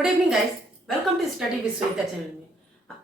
Good evening guys, welcome to study with Sunita channel में।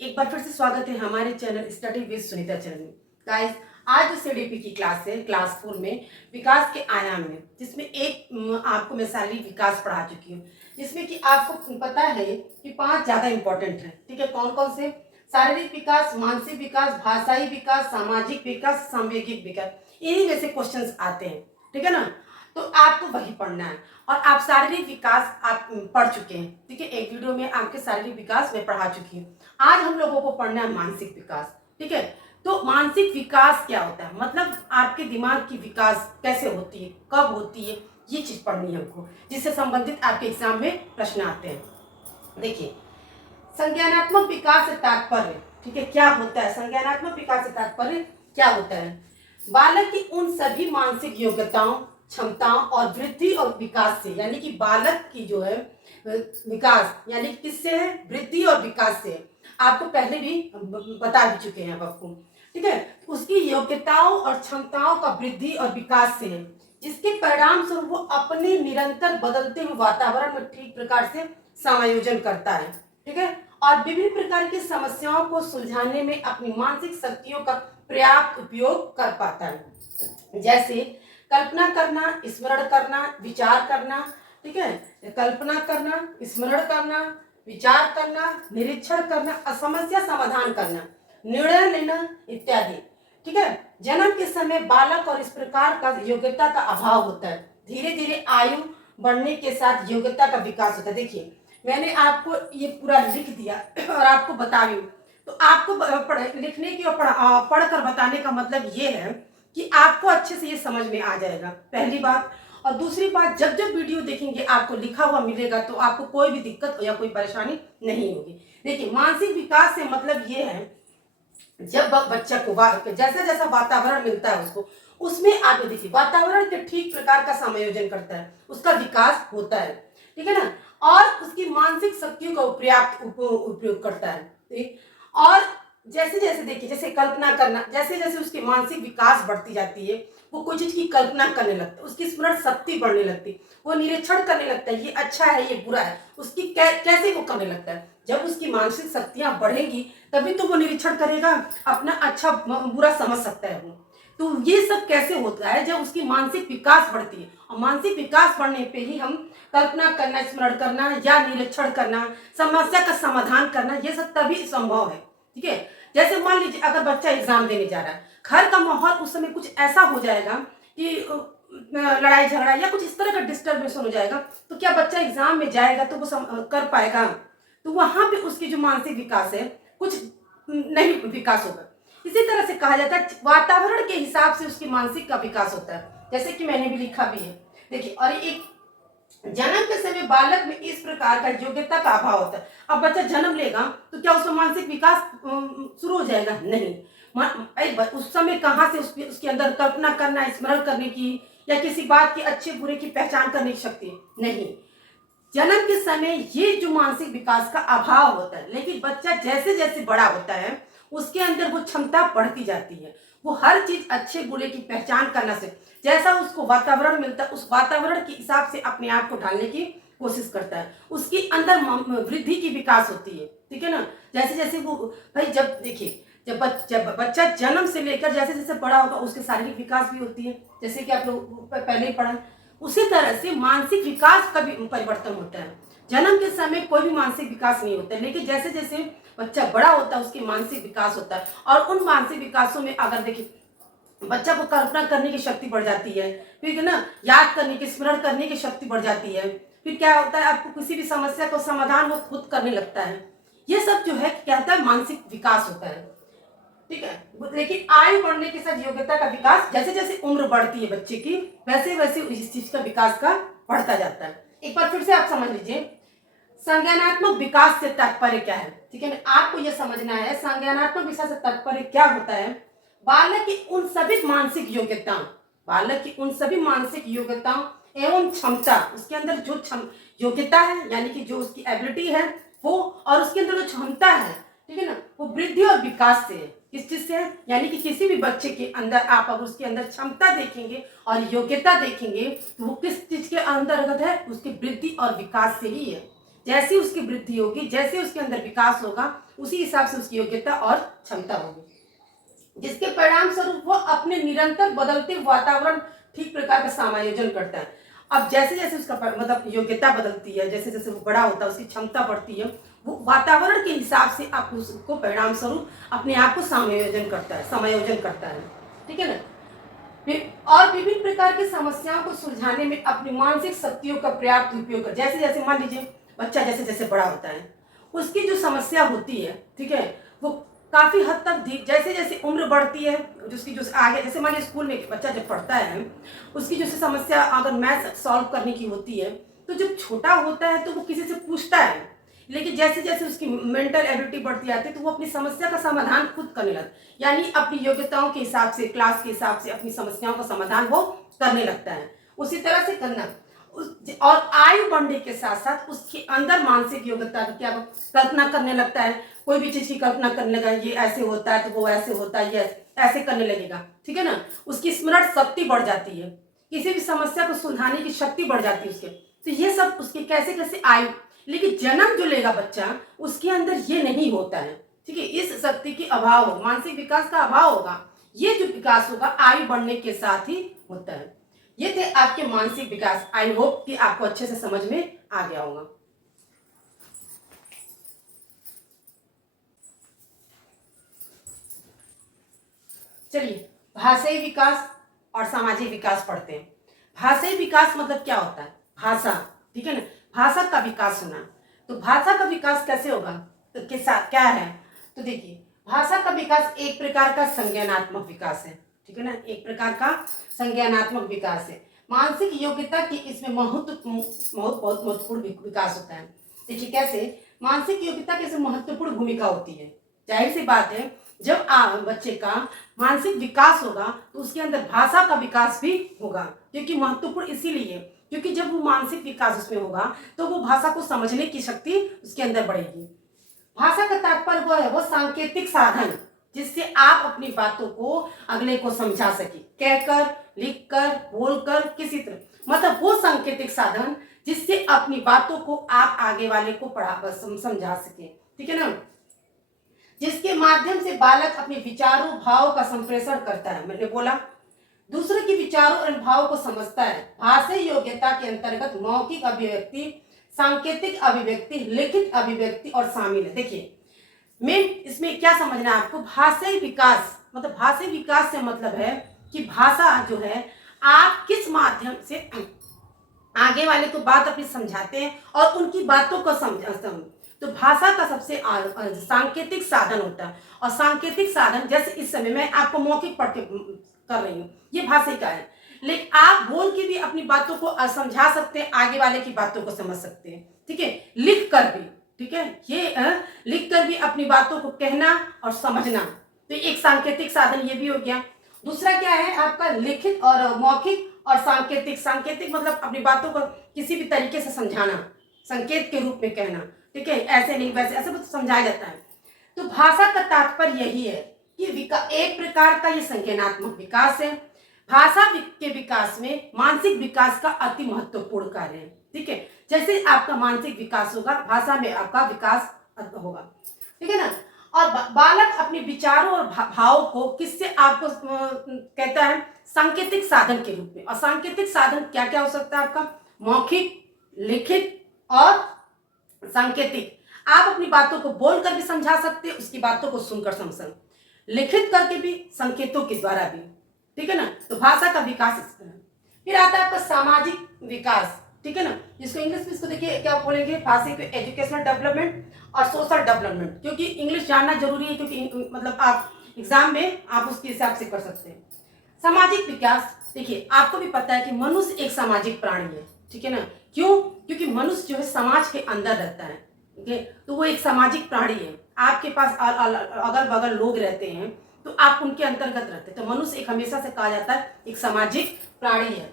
एक बार फिर से स्वागत है हमारे channel study with Sunita channel में। गाइस, आज जो सीडीपी की क्लास है क्लास 4 में विकास के आयाम में, जिसमें एक आपको मैं शारीरिक विकास पढ़ा चुकी हूँ, जिसमें कि आपको पता है कि 5 ज्यादा इंपॉर्टेंट है। ठीक है, कौन कौन से? शारीरिक विकास, मानसिक विकास, भाषाई विकास, सामाजिक विकास, सांवेगिक विकास, इन्हीं में से क्वेश्चंस आते हैं। ठीक है ना, तो आपको वही पढ़ना है। और आप शारीरिक विकास आप पढ़ चुके हैं। ठीक है, एक वीडियो में आपके शारीरिक विकास में पढ़ा चुकी हूँ। आज हम लोगों को पढ़ना है मानसिक विकास। ठीक है, तो मानसिक विकास क्या होता है, मतलब आपके दिमाग की विकास कैसे होती है, कब होती है, ये चीज पढ़नी है हमको, जिससे संबंधित आपके एग्जाम में प्रश्न आते हैं। देखिए, संज्ञानात्मक विकास से तात्पर्य, ठीक है, क्या होता है? संज्ञानात्मक विकास से तात्पर्य क्या होता है? बालक की उन सभी मानसिक योग्यताओं, क्षमताओं और वृद्धि और विकास से, यानी कि बालक की जो है विकास, यानी किससे है? वृद्धि और विकास से। आपको पहले भी बता भी चुके हैं आपको। ठीक है, उसकी योग्यताओं और क्षमताओं का वृद्धि और विकास से है, जिसके परिणाम स्वरूप वो अपने निरंतर बदलते हुए वातावरण में ठीक प्रकार से समायोजन करता है। ठीक है, और विभिन्न प्रकार की समस्याओं को सुलझाने में अपनी मानसिक शक्तियों का पर्याप्त उपयोग कर पाता है। जैसे कल्पना करना, स्मरण करना, विचार करना। ठीक है, कल्पना करना, स्मरण करना, विचार करना, निरीक्षण करना, समस्या समाधान करना, निर्णय लेना इत्यादि। ठीक है, जन्म के समय बालक और इस प्रकार का योग्यता का अभाव होता है। धीरे धीरे आयु बढ़ने के साथ योग्यता का विकास होता है। देखिए, मैंने आपको ये पूरा लिख दिया और आपको बता रही हूँ, तो आपको लिखने की और पढ़कर बताने का मतलब ये है कि आपको अच्छे से ये समझ में आ जाएगा, पहली बात। और दूसरी बात, जब जब वीडियो देखेंगे आपको लिखा हुआ मिलेगा, तो आपको कोई भी दिक्कत या कोई परेशानी नहीं होगी। देखिए, मानसिक विकास से मतलब ये है, जब बच्चा को जैसा जैसा वातावरण मिलता है उसको, उसमें आप देखिए वातावरण के ठीक प्रकार का समायोजन करता है, उसका विकास होता है। ठीक है ना, और उसकी मानसिक शक्तियों का पर्याप्त उपयोग करता है। ठीक, और जैसे जैसे देखिए, जैसे कल्पना करना, जैसे जैसे उसकी मानसिक विकास बढ़ती जाती है, वो कोई चीज की कल्पना करने लगता है, उसकी स्मरण शक्ति बढ़ने लगती है, वो निरीक्षण करने लगता है, ये अच्छा है, ये बुरा है, उसकी कैसे वो करने लगता है। जब उसकी मानसिक शक्तियां बढ़ेगी तभी तो वो निरीक्षण करेगा, अपना अच्छा बुरा समझ सकता है वो। तो ये सब कैसे होता है? जब उसकी मानसिक विकास बढ़ती है, और मानसिक विकास बढ़ने पे ही हम कल्पना करना, स्मरण करना या निरीक्षण करना, समस्या का समाधान करना, ये सब तभी संभव है। ठीक है, जैसे मान लीजिए अगर बच्चा एग्जाम देने जा रहा है, घर का माहौल उस समय कुछ ऐसा हो जाएगा कि लड़ाई झगड़ा या कुछ इस तरह का डिस्टर्बेंस हो जाएगा, तो क्या बच्चा एग्जाम में जाएगा तो वो कर पाएगा? तो वहां पे उसकी जो मानसिक विकास है कुछ नहीं विकास होगा। इसी तरह से कहा जाता है वातावरण के हिसाब से उसकी मानसिक का विकास होता है, जैसे कि मैंने भी लिखा भी है। देखिए, और एक जन्म के समय बालक में इस प्रकार का योग्यता का अभाव होता है। अब बच्चा जन्म लेगा तो क्या उसका मानसिक विकास शुरू हो जाएगा? नहीं। उस समय कहाँ से उसके अंदर कल्पना करना, स्मरण करने की या किसी बात की अच्छे बुरे की पहचान करने की शक्ति नहीं। जन्म के समय ये जो मानसिक विकास का अभाव होता है, लेकिन बच्चा जैसे जैसे बड़ा होता है उसके अंदर वो क्षमता बढ़ती जाती है। वो हर चीज अच्छे बुरे की पहचान करना से, जैसा उसको वातावरण मिलता है उस वातावरण के हिसाब से अपने आप को ढालने की कोशिश करता है, उसकी अंदर वृद्धि की विकास होती है। ठीक है ना, जैसे जैसे वो भाई, जब देखिए जब बच्चा जन्म से लेकर जैसे जैसे बड़ा होगा उसके शारीरिक विकास भी होती है, जैसे कि आप लोग पहले ही पढ़ा। उसी तरह से मानसिक विकास का भी परिवर्तन होता है। जन्म के समय कोई भी मानसिक विकास नहीं होता है, लेकिन जैसे जैसे बच्चा बड़ा होता है उसकी मानसिक विकास होता है। और उन मानसिक विकासों में अगर देखिए, बच्चा को कल्पना करने की शक्ति बढ़ जाती है, ठीक है ना, याद करने की, स्मरण करने की शक्ति बढ़ जाती है। फिर क्या होता है, आपको किसी भी समस्या को समाधान वो खुद करने लगता है। ये सब जो है क्या होता है, मानसिक विकास होता है। ठीक है, लेकिन आयु बढ़ने के साथ योग्यता का विकास, जैसे जैसे उम्र बढ़ती है बच्चे की, वैसे वैसे इस चीज का विकास का बढ़ता जाता है। एक बार फिर से आप समझ लीजिए, संज्ञानात्मक विकास से तात्पर्य क्या है। ठीक है, आपको यह समझना है संज्ञानात्मक विकास से तात्पर्य क्या होता है। बालक की उन सभी मानसिक योग्यताओं, बालक की उन सभी मानसिक योग्यताओं एवं क्षमता, उसके अंदर जो योग्यता है, यानी कि जो उसकी एबिलिटी है वो, और उसके अंदर जो क्षमता है, ठीक है ना, वो वृद्धि और विकास से है। किस चीज से है, यानी कि किसी भी बच्चे के अंदर आप अगर उसके अंदर क्षमता देखेंगे और योग्यता देखेंगे तो वो किस चीज के अंतर्गत है, उसकी वृद्धि और विकास से ही है। जैसी उसकी वृद्धि होगी, जैसे उसके अंदर विकास होगा, उसी हिसाब से उसकी योग्यता और क्षमता होगी, जिसके परिणाम स्वरूप वो अपने निरंतर बदलते वातावरण ठीक प्रकार का समायोजन करता है। अब जैसे जैसे उसका मतलब योग्यता बदलती है, जैसे जैसे वो बड़ा होता है, उसकी क्षमता बढ़ती है, वो वातावरण के हिसाब से आप उसको परिणाम स्वरूप अपने आप को समायोजन करता है। ठीक है ना। और विभिन्न प्रकार की समस्याओं को सुलझाने में अपनी मानसिक शक्तियों का पर्याप्त उपयोग कर, जैसे जैसे मान लीजिए बच्चा जैसे जैसे बड़ा होता है, उसकी जो समस्या होती है, ठीक है, वो काफी हद तक जैसे जैसे उम्र बढ़ती है, जिसकी जो आगे, जैसे मान लीजिए स्कूल में बच्चा जब पढ़ता है, उसकी जो समस्या अगर मैथ सॉल्व करने की होती है, तो जब छोटा होता है तो वो किसी से पूछता है, लेकिन जैसे जैसे उसकी मेंटल एबिलिटी बढ़ती जाती है तो वो अपनी समस्या का समाधान खुद करने लगता है, यानी अपनी योग्यताओं के हिसाब से, क्लास के हिसाब से अपनी समस्याओं का समाधान वो करने लगता है। उसी तरह से करना और आयु बढ़ने के साथ साथ उसके अंदर मानसिक योग्यता की क्या कल्पना करने लगता है, कोई भी चीज की कल्पना करने लगा, ये ऐसे होता है तो वो ऐसे होता है, ये ऐसे करने लगेगा। ठीक है ना। उसकी स्मरण शक्ति बढ़ जाती है, किसी भी समस्या को सुलझाने की शक्ति बढ़ जाती है उसके। तो ये सब उसके कैसे कैसे आयु, लेकिन जन्म जो लेगा बच्चा उसके अंदर ये नहीं होता है। ठीक है, इस शक्ति की अभाव हो, मानसिक विकास का अभाव होगा। ये जो विकास होगा आयु बढ़ने के साथ ही होता है। ये थे आपके मानसिक विकास। आई होप कि आपको अच्छे से समझ में आ गया होगा। चलिए भाषाई विकास और सामाजिक विकास पढ़ते हैं। भाषाई विकास मतलब क्या होता है, भाषा, ठीक है ना, भाषा का विकास होना। तो भाषा का विकास कैसे होगा, तो के साथ क्या है, तो देखिए भाषा का विकास एक प्रकार का संज्ञानात्मक विकास है। ठीक है ना, एक प्रकार का संज्ञानात्मक विकास है। मानसिक योग्यता की इसमें बहुत महत्वपूर्ण विकास होता है। देखिए कैसे मानसिक योग्यता कैसे महत्वपूर्ण भूमिका होती है। जाहिर सी बात है, जब बच्चे का मानसिक विकास होगा तो उसके अंदर भाषा का विकास भी होगा, क्योंकि महत्वपूर्ण इसीलिए क्योंकि जब वो मानसिक विकास उसमें होगा तो वो भाषा को समझने की शक्ति उसके अंदर बढ़ेगी। भाषा का तात्पर्य वो है, वो सांकेतिक साधन जिससे आप अपनी बातों को अगले को समझा सके, कहकर, लिखकर, बोलकर, किसी तरह, मतलब वो सांकेतिक साधन जिससे अपनी बातों को आप आगे वाले को समझा सके। ठीक है ना, जिसके माध्यम से बालक अपने विचारों भाव का संप्रेषण करता है। मैंने बोला दूसरे के विचारों और भावों को समझता है। भाषाई योग्यता के अंतर्गत मौखिक अभिव्यक्ति, सांकेतिक अभिव्यक्ति, लिखित अभिव्यक्ति और शामिल है। देखिए मेन इसमें क्या समझना है आपको, भाषाई विकास मतलब भाषाई विकास से मतलब है कि भाषा जो है आप किस माध्यम से आगे वाले को बात अपनी समझाते हैं और उनकी बातों को तो भाषा का सबसे सांकेतिक साधन होता है। और सांकेतिक साधन जैसे इस समय मैं आपको मौखिक पढ़ के कर रही हूँ, ये भाषा का है, लेकिन आप बोल के भी अपनी बातों को समझा सकते हैं, आगे वाले की बातों को समझ सकते हैं। ठीक है, लिख कर भी, ठीक है, ये लिख कर भी अपनी बातों को कहना और समझना, तो एक सांकेतिक साधन ये भी हो गया। दूसरा क्या है आपका, लिखित और मौखिक और सांकेतिक। सांकेतिक मतलब अपनी बातों को किसी भी तरीके से समझाना, संकेत के रूप में कहना। ठीक है, ऐसे नहीं वैसे, ऐसे कुछ समझाया जाता है। तो भाषा का तात्पर्य यही है कि एक प्रकार का ये संज्ञानात्मक विकास है। भाषा के विकास में मानसिक विकास का अति महत्वपूर्ण कार्य है। ठीक है, जैसे आपका मानसिक विकास होगा, भाषा में आपका विकास होगा। ठीक है ना। और बालक अपने विचारों और भावों को किससे आपको कहता है, सांकेतिक साधन के रूप में। और सांकेतिक साधन क्या क्या हो सकता है आपका, मौखिक, लिखित और सांकेतिक। आप अपनी बातों को बोलकर भी समझा सकते हैं, उसकी बातों को सुनकर समझ सकते, लिखित करके भी, संकेतों के द्वारा भी। ठीक है ना, तो भाषा का विकास इस तरह। फिर आता है आपका सामाजिक विकास। ठीक है ना, जिसको इंग्लिश में इसको देखिए क्या बोलेंगे, भाषा को एजुकेशनल डेवलपमेंट और सोशल डेवलपमेंट, क्योंकि इंग्लिश जानना जरूरी है, क्योंकि मतलब आप एग्जाम में आप उसके हिसाब से कर सकते हैं। सामाजिक विकास, देखिए आपको भी पता है कि मनुष्य एक सामाजिक प्राणी है। ठीक है ना, क्यों, क्योंकि मनुष्य जो है समाज के अंदर रहता है। ठीक है, तो वो एक सामाजिक प्राणी है। आपके पास अगल बगल लोग रहते हैं तो आप उनके अंतर्गत रहते हैं, तो मनुष्य एक हमेशा से कहा जाता है एक सामाजिक प्राणी है।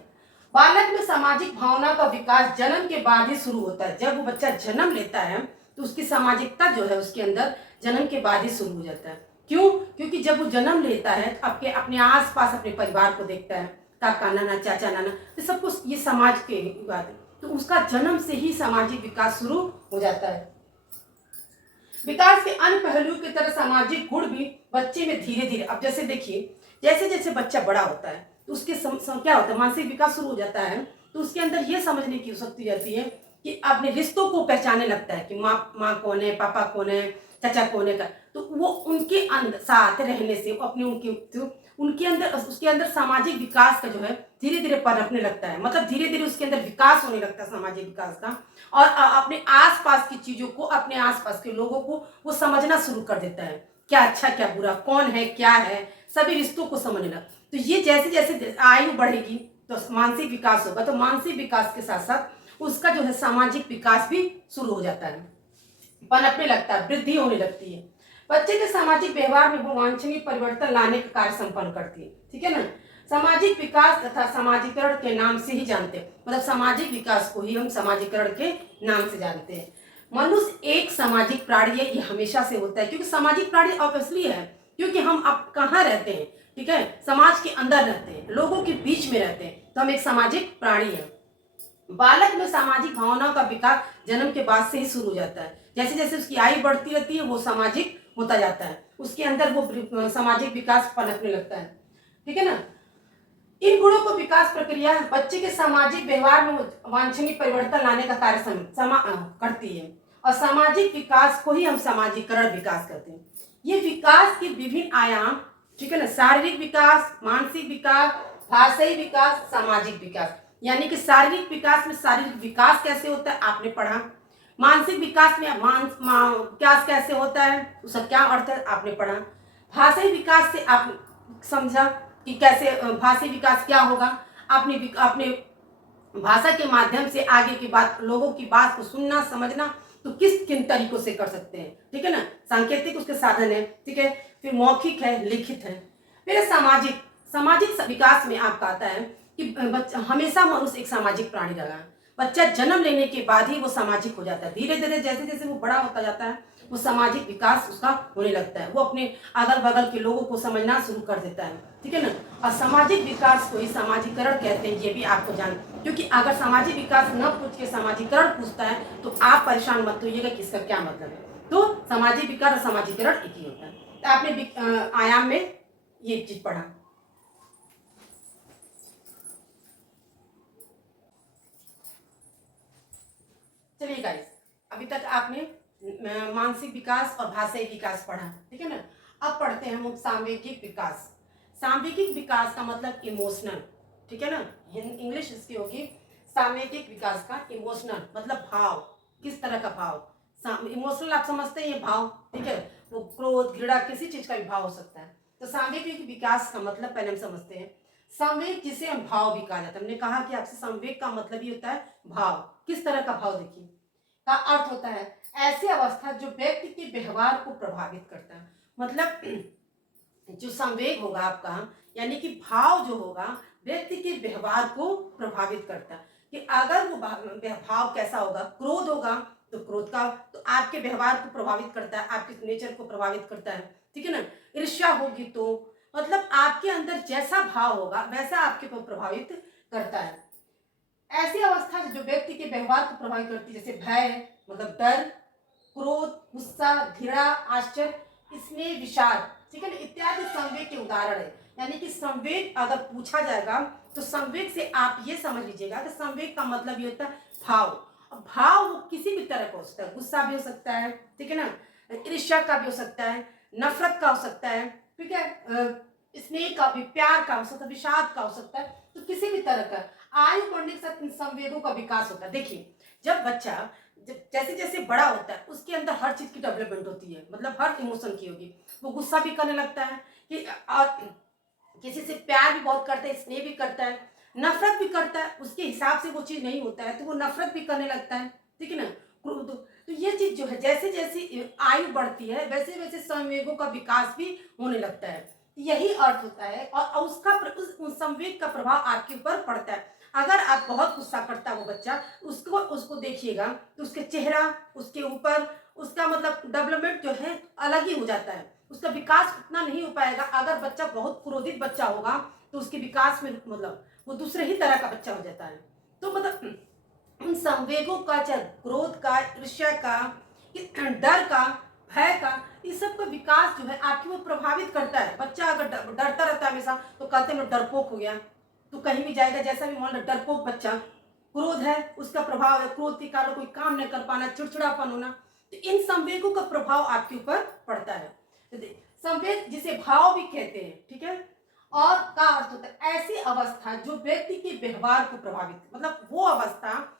बालक में सामाजिक भावना का विकास जन्म के बाद ही शुरू होता है। जब वो बच्चा जन्म लेता है तो उसकी सामाजिकता जो है उसके अंदर जन्म के बाद ही शुरू हो जाता है। क्यों? क्योंकि जब वो जन्म लेता है तो आपके अपने आस पास अपने परिवार को देखता है, काका नाना चाचा नाना, तो सब कुछ ये समाज के बात है, तो उसका जन्म से ही सामाजिक विकास शुरू हो जाता है। विकास के अन्य पहलुओं की तरह सामाजिक गुण भी बच्चे में धीरे धीरे, अब जैसे देखिए जैसे जैसे बच्चा बड़ा होता है तो उसके क्या होता है, मानसिक विकास शुरू हो जाता है, तो उसके अंदर ये समझने की शक्ति रहती है कि अपने रिश्तों को पहचानने लगता है कि माँ माँ कौन है, पापा कौन है, चाचा कौन है का, तो वो उनके अंदर साथ रहने से वो अपने उनके तो उनके अंदर उसके अंदर सामाजिक विकास का जो है धीरे धीरे पनपने लगता है, मतलब धीरे धीरे उसके अंदर विकास होने लगता है सामाजिक विकास का, और अपने आसपास की चीजों को, अपने आसपास के लोगों को वो समझना शुरू कर देता है, क्या अच्छा क्या बुरा, कौन है क्या है, सभी रिश्तों को समझने लगा। तो ये जैसे जैसे आयु बढ़ेगी तो मानसिक विकास होगा, तो मानसिक विकास के साथ साथ उसका जो है सामाजिक विकास भी शुरू हो जाता है, पनपने लगता है, वृद्धि होने लगती है। बच्चे के सामाजिक व्यवहार में वो वांछनीय परिवर्तन लाने का कार्य संपन्न करती है, ठीक है ना। सामाजिक विकास तथा समाजीकरण के नाम से ही जानते हैं, मतलब सामाजिक विकास को ही हम समाजीकरण के नाम से जानते हैं। मनुष्य एक सामाजिक प्राणी है, ये हमेशा से होता है, क्योंकि सामाजिक प्राणी ऑब्वियसली है, क्योंकि हम अब कहाँ रहते हैं, ठीक है, समाज के अंदर रहते हैं, लोगों के बीच में रहते हैं, तो हम एक सामाजिक प्राणी है। बालक में सामाजिक भावनाओं का विकास जन्म के बाद से ही शुरू हो जाता है, जैसे जैसे उसकी आयु बढ़ती रहती है वो सामाजिक होता जाता है, उसके अंदर वो सामाजिक विकास पनपने लगता है, ठीक है ना। इन गुणों को विकास प्रक्रिया बच्चे के सामाजिक व्यवहार में वांछनीय परिवर्तन लाने का कार्य करती है, और सामाजिक विकास को ही हम सामाजिकरण विकास कहते हैं। ये विकास के विभिन्न आयाम, ठीक है ना, शारीरिक विकास, मानसिक विकास, भाषाई विकास, सामाजिक विकास, यानी कि शारीरिक विकास में शारीरिक विकास कैसे होता है आपने पढ़ा, मानसिक विकास में विकास कैसे होता है उसका क्या अर्थ है आपने पढ़ा, भाषाई विकास से आप समझा कि कैसे भाषाई विकास क्या होगा, आपने अपने भाषा के माध्यम से आगे की बात, लोगों की बात को सुनना समझना तो किस किन तरीकों से कर सकते हैं, ठीक है ना, सांकेतिक उसके साधन है, ठीक है, फिर मौखिक है, लिखित है, फिर सामाजिक सामाजिक विकास में आपका आता है कि बच्चा हमेशा मनुष्य एक सामाजिक प्राणी रहा, बच्चा जन्म लेने के बाद ही वो सामाजिक हो जाता है, धीरे धीरे जैसे जैसे वो बड़ा होता जाता है वो सामाजिक विकास उसका होने लगता है, वो अपने अगल बगल के लोगों को समझना शुरू कर देता है, ठीक है ना। और सामाजिक विकास को ही सामाजिकरण कहते हैं, ये भी आपको जान, क्योंकि अगर सामाजिक विकास न पूछ के सामाजिकरण पूछता है तो आप परेशान मत होइएगा कि इसका क्या मतलब है, तो सामाजिक विकास और सामाजिकरण एक ही होता है। तो आपने आयाम में ये चीज पढ़ा। चलिए गाइस, अभी तक आपने मानसिक विकास और भाषाई विकास पढ़ा, ठीक है ना। अब पढ़ते हैं हम सामूहिक विकास। सामूहिक विकास का मतलब इमोशनल, ठीक है ना, इंग्लिश इसकी होगी सामूहिक विकास का इमोशनल, मतलब भाव, किस तरह का भाव, इमोशनल आप समझते हैं ये भाव, ठीक है, वो क्रोध घृणा किसी चीज का भी भाव हो सकता है। तो सामूहिक विकास का मतलब पहले हम समझते हैं, संवेग जिसे हम भाव भी कहा जाता है, हमने कहा कि आपसे संवेग का मतलब ही होता है भाव, किस तरह का भाव, देखिए का अर्थ होता है ऐसी अवस्था जो व्यक्ति के व्यवहार को प्रभावित करता है, मतलब जो संवेग होगा आपका, यानी कि भाव जो होगा व्यक्ति के व्यवहार को प्रभावित करता है, कि अगर वो भाव कैसा होगा, क्रोध होगा तो क्रोध का तो आपके व्यवहार को प्रभावित करता है, आपके नेचर को प्रभावित करता है, ठीक है ना। ईर्ष्या होगी तो मतलब आपके अंदर जैसा भाव होगा वैसा आपके को प्रभावित करता है। ऐसी अवस्था जो व्यक्ति के व्यवहार को प्रभावित करती है, जैसे भय मतलब डर, क्रोध, गुस्सा, घृणा, आश्चर्य, स्नेह, विषाद, ठीक है ना, इत्यादि संवेग के उदाहरण है। यानी कि संवेग अगर पूछा जाएगा तो संवेग से आप ये समझ लीजिएगा कि संवेग का मतलब ये होता है भाव। भाव वो किसी भी तरह का हो सकता है, गुस्सा भी हो सकता है, ठीक है ना, ईर्ष्या का भी हो सकता है, नफरत का हो सकता है, ठीक है, स्नेह का भी, प्यार का हो सकता है, विषाद का हो सकता है, तो किसी भी तरह का आयु बढ़ने के साथ इन संवेगों का विकास होता है। देखिए जब बच्चा जैसे जैसे बड़ा होता है उसके अंदर हर चीज की डेवलपमेंट होती है, मतलब हर इमोशन की होगी, वो गुस्सा भी करने लगता है कि और किसी से प्यार भी बहुत करता है, स्नेह भी करता है, नफरत भी करता है, उसके हिसाब से वो चीज नहीं होता है तो वो नफरत भी करने लगता है, ठीक है ना, क्रोध। तो ये चीज जो है जैसे जैसे आयु बढ़ती है वैसे वैसे संवेगों का विकास भी होने लगता है, यही अर्थ होता है। और उसका उस संवेग का प्रभाव आपके ऊपर पड़ता है। अगर आप बहुत गुस्सा करता है वो बच्चा, उसको उसको देखिएगा तो उसके चेहरा, उसके ऊपर उसका मतलब डेवलपमेंट जो है अलग ही हो जाता है, उसका विकास उतना नहीं हो पाएगा। अगर बच्चा बहुत क्रोधित बच्चा होगा तो उसके विकास में मतलब वो दूसरे ही तरह का बच्चा हो जाता है। तो मतलब उन संवेगों का, चाहे क्रोध का, ईर्ष्या का, डर का, भय का, इस सब का विकास जो है आपकी वो प्रभावित करता है। बच्चा अगर डरता रहता है हमेशा तो कहते हैं डरपोक हो गया, तो कहीं भी जाएगा जैसा भी मान लो डरपोक बच्चा। क्रोध है, उसका प्रभाव है, क्रोध के कारण कोई काम नहीं कर पाना, चिड़चिड़ापन होना, तो इन संवेगों का प्रभाव आपके ऊपर पड़ता है। तो संवेग जिसे भाव भी कहते हैं, ठीक है। और का अर्थ होता है ऐसी अवस्था जो व्यक्ति के व्यवहार को प्रभावित, मतलब वो अवस्था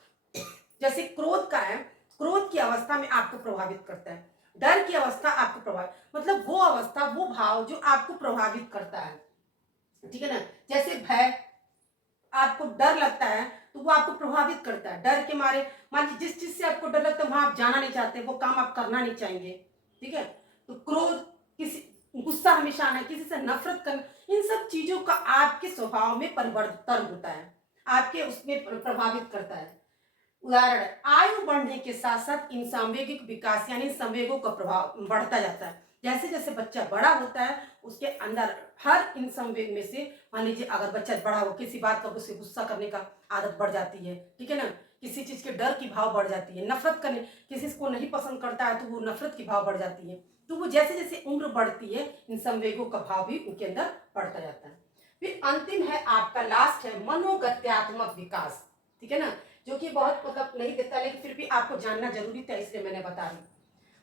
जैसे क्रोध का है, क्रोध की अवस्था में आपको प्रभावित करता है। डर की अवस्था आपको प्रभावित, मतलब वो अवस्था, वो भाव जो आपको प्रभावित करता है, ठीक है ना। जैसे भय, आपको डर लगता है तो वो आपको प्रभावित करता है। डर के मारे मान लीजिए जिस चीज से आपको डर लगता है वहां आप जाना नहीं चाहते, वो काम आप करना नहीं चाहेंगे, ठीक है। तो क्रोध, किसी गुस्सा हमेशा आना, किसी से नफरत करना, इन सब चीजों का आपके स्वभाव में परिवर्तन होता है, आपके उसमें प्रभावित करता है। उदाहरण, आयु बढ़ने के साथ साथ इन संवेगिक विकास यानी संवेगों का प्रभाव बढ़ता जाता है। जैसे जैसे बच्चा बड़ा होता है उसके अंदर हर इन संवेग में से, मान लीजिए अगर बच्चा बड़ा हो, किसी बात का उसे गुस्सा करने का आदत बढ़ जाती है, ठीक है ना। किसी चीज के डर की भाव बढ़ जाती है, नफरत करने, किसी को नहीं पसंद करता है तो वो नफरत की भाव बढ़ जाती है। तो वो जैसे जैसे उम्र बढ़ती है इन संवेगों का भाव भी उनके अंदर बढ़ता जाता है। फिर अंतिम है आपका, लास्ट है मनोगत्यात्मक विकास, ठीक है ना, जो कि बहुत मतलब नहीं देता लेकिन फिर भी आपको जानना जरूरी था इसलिए मैंने बता रही।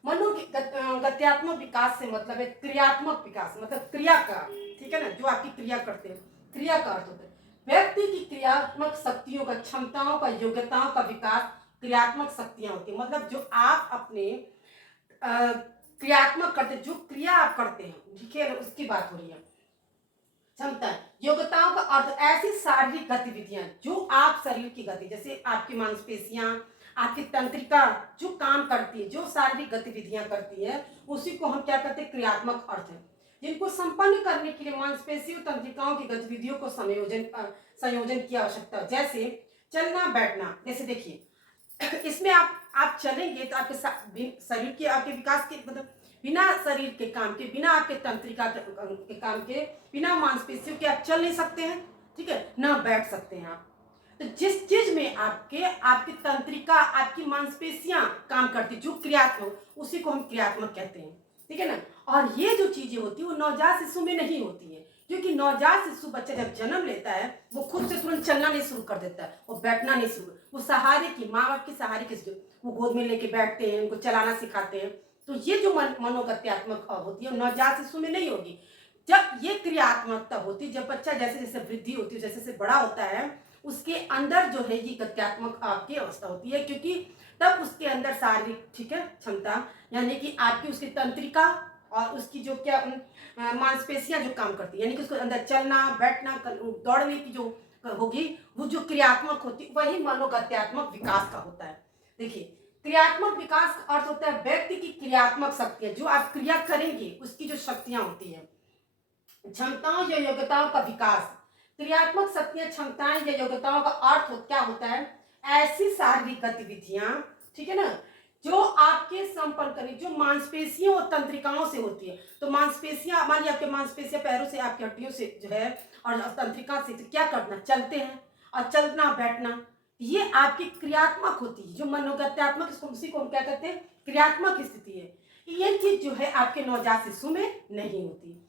मनोगत्यात्मक विकास से मतलब है क्रियात्मक विकास, मतलब क्रिया का, ठीक है ना, जो आपकी क्रिया करते हैं, क्रिया का अर्थ होता है व्यक्ति की क्रियात्मक शक्तियों का, क्षमताओं का, योग्यताओं का विकास। क्रियात्मक शक्तियां होती है मतलब जो आप अपने क्रियात्मक करते, जो क्रिया आप करते हैं, ठीक है ना, उसकी बात हो रही है। क्षमता, योग्यताओं का अर्थ ऐसी शारीरिक गतिविधियां जो आप शरीर की गति, जैसे आपकी मांसपेशियां, आपकी तंत्रिका जो काम करती है, जो शारीरिक गतिविधियां करती है, उसी को हम क्या कहते हैं, क्रियात्मक अर्थ है। जिनको संपन्न करने के लिए मांसपेशियों, तंत्रिकाओं की गतिविधियों को संयोजन की आवश्यकता है। जैसे चलना बैठना, जैसे देखिए इसमें आप चलेंगे तो आपके शरीर के, आपके विकास के मतलब बिना शरीर के काम के, बिना आपके तंत्रिका के काम के, बिना मांसपेशियों के आप चल नहीं सकते हैं, ठीक है ना, बैठ सकते हैं आप। तो जिस चीज में आपके आपकी तंत्रिका, आपकी मांसपेशियां काम करती, जो क्रियात्मक, उसी को हम क्रियात्मक कहते हैं, ठीक है ना। और ये जो चीजें होती है वो नवजात शिशु में नहीं होती है, क्योंकि नवजात शिशु बच्चा जब जन्म लेता है वो खुद से तुरंत चलना नहीं शुरू कर देता है, वो बैठना नहीं शुरू, वो सहारे की, माँ बाप के सहारे की, वो गोद में लेके बैठते हैं, उनको चलाना सिखाते हैं। तो ये जो मनोगत्यात्मक होती है नवजात शिशु में नहीं होगी। जब ये क्रियात्मकता होती है, जब बच्चा जैसे जैसे वृद्धि होती है, जैसे जैसे बड़ा होता है, उसके अंदर जो है ये गत्यात्मक आपकी अवस्था होती है, क्योंकि तब उसके अंदर शारीरिक, ठीक है, क्षमता, यानी कि आपकी उसकी तंत्रिका और उसकी जो क्या मांसपेशियां जो काम करती है, यानी कि उसके अंदर चलना बैठना दौड़ने की जो होगी, वो जो क्रियात्मक होती है वही मनोगत्यात्मक विकास का होता है। देखिए क्रियात्मक विकास का अर्थ होता है व्यक्ति की क्रियात्मक शक्तियां, जो आप क्रिया करेंगे उसकी जो शक्तियां होती है, क्षमताओं या योग्यताओं का विकास। क्रियात्मक शक्तियां, क्षमताएं या योग्यताओं का अर्थ क्या होता है, ऐसी शारीरिक गतिविधियां, ठीक है ना, जो आपके संपर्क करें, जो मांसपेशियों और तंत्रिकाओं से होती है। तो मांसपेशियां, मान लीजिए आपके मांसपेशियां पैरों से, आपकी हड्डियों से जो है, और तंत्रिका से तो क्या करना, चलते हैं, और चलना बैठना, ये आपकी क्रियात्मक होती है। जो मनोगत्यात्मक, इसको उसी को हम क्या कहते हैं, क्रियात्मक स्थिति है। ये चीज जो है आपके नवजात शिशु में नहीं होती।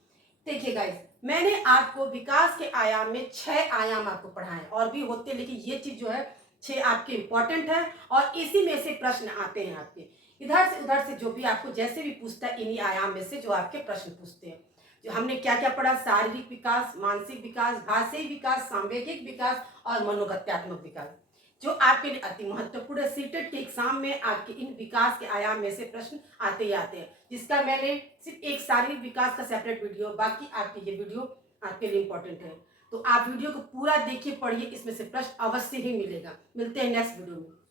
देखिए गाइस, मैंने आपको विकास के आयाम में 6 आयाम आपको पढ़ाए, और भी होते हैं लेकिन ये चीज जो है 6 आपके इंपॉर्टेंट है, और इसी में से प्रश्न आते हैं आपके, इधर से उधर से जो भी आपको जैसे भी पूछता है, इन्हीं आयाम में से जो आपके प्रश्न पूछते हैं। जो हमने क्या क्या पढ़ा, शारीरिक विकास, मानसिक विकास, भाषाई विकास, सांवेगिक विकास और मनोगत्यात्मक विकास, जो आपके लिए अति महत्वपूर्ण है। सीटेट के एग्जाम में आपके इन विकास के आयाम में से प्रश्न आते ही आते हैं, जिसका मैंने सिर्फ एक शारीरिक विकास का सेपरेट वीडियो, बाकी आपके ये वीडियो आपके लिए इंपॉर्टेंट है। तो आप वीडियो को पूरा देखिए, पढ़िए, इसमें से प्रश्न अवश्य ही मिलेगा। मिलते हैं नेक्स्ट वीडियो में।